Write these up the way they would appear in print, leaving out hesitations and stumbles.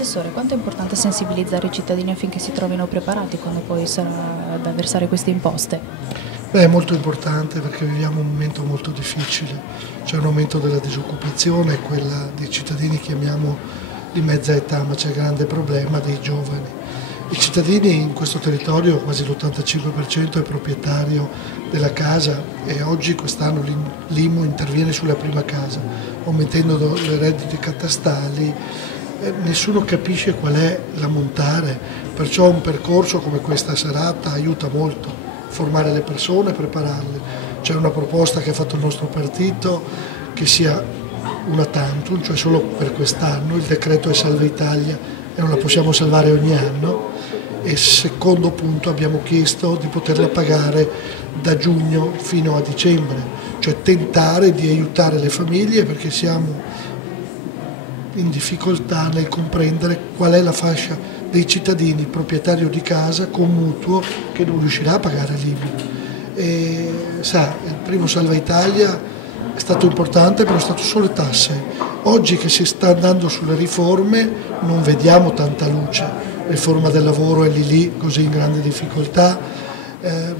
Assessore, quanto è importante sensibilizzare i cittadini affinché si trovino preparati quando poi sarà da versare queste imposte? Beh, è molto importante perché viviamo un momento molto difficile, c'è un aumento della disoccupazione, quella dei cittadini chiamiamo di mezza età, ma c'è il grande problema dei giovani. I cittadini in questo territorio, quasi l'85% è proprietario della casa e oggi quest'anno l'IMU interviene sulla prima casa, aumentando le redditi catastali. Nessuno capisce qual è l'ammontare, perciò un percorso come questa serata aiuta molto. Formare le persone, prepararle. C'è una proposta che ha fatto il nostro partito che sia una tantum, cioè solo per quest'anno, il decreto è Salva Italia e non la possiamo salvare ogni anno. E secondo punto abbiamo chiesto di poterla pagare da giugno fino a dicembre, cioè tentare di aiutare le famiglie perché siamo in difficoltà nel comprendere qual è la fascia dei cittadini proprietario di casa con mutuo che non riuscirà a pagare l'IMU. E sa, il primo Salva Italia è stato importante, però è stato solo tasse. Oggi che si sta andando sulle riforme non vediamo tanta luce. Riforma del lavoro è lì così in grande difficoltà,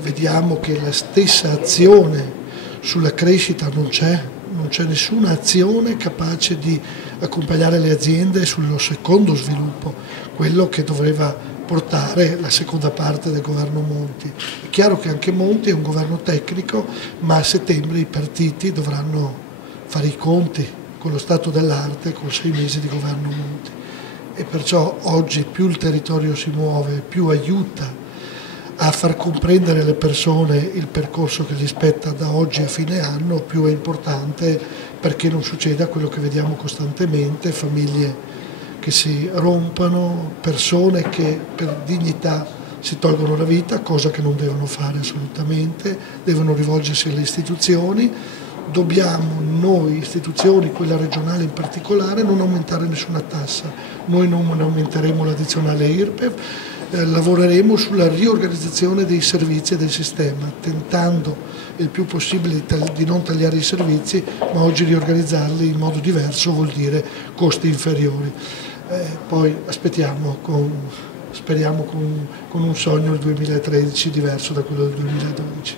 vediamo che la stessa azione sulla crescita non c'è nessuna azione capace di accompagnare le aziende sullo secondo sviluppo, quello che doveva portare la seconda parte del governo Monti. È chiaro che anche Monti è un governo tecnico, ma a settembre i partiti dovranno fare i conti con lo stato dell'arte, con 6 mesi di governo Monti. E perciò oggi più il territorio si muove, più aiuta a far comprendere alle persone il percorso che gli spetta da oggi a fine anno, più è importante perché non succeda quello che vediamo costantemente, famiglie che si rompono, persone che per dignità si tolgono la vita, cosa che non devono fare assolutamente, devono rivolgersi alle istituzioni. Dobbiamo noi istituzioni, quella regionale in particolare, non aumentare nessuna tassa. Noi non aumenteremo l'addizionale IRPEF, lavoreremo sulla riorganizzazione dei servizi e del sistema, tentando il più possibile di non tagliare i servizi, ma oggi riorganizzarli in modo diverso vuol dire costi inferiori. Poi speriamo con un sogno il 2013 diverso da quello del 2012.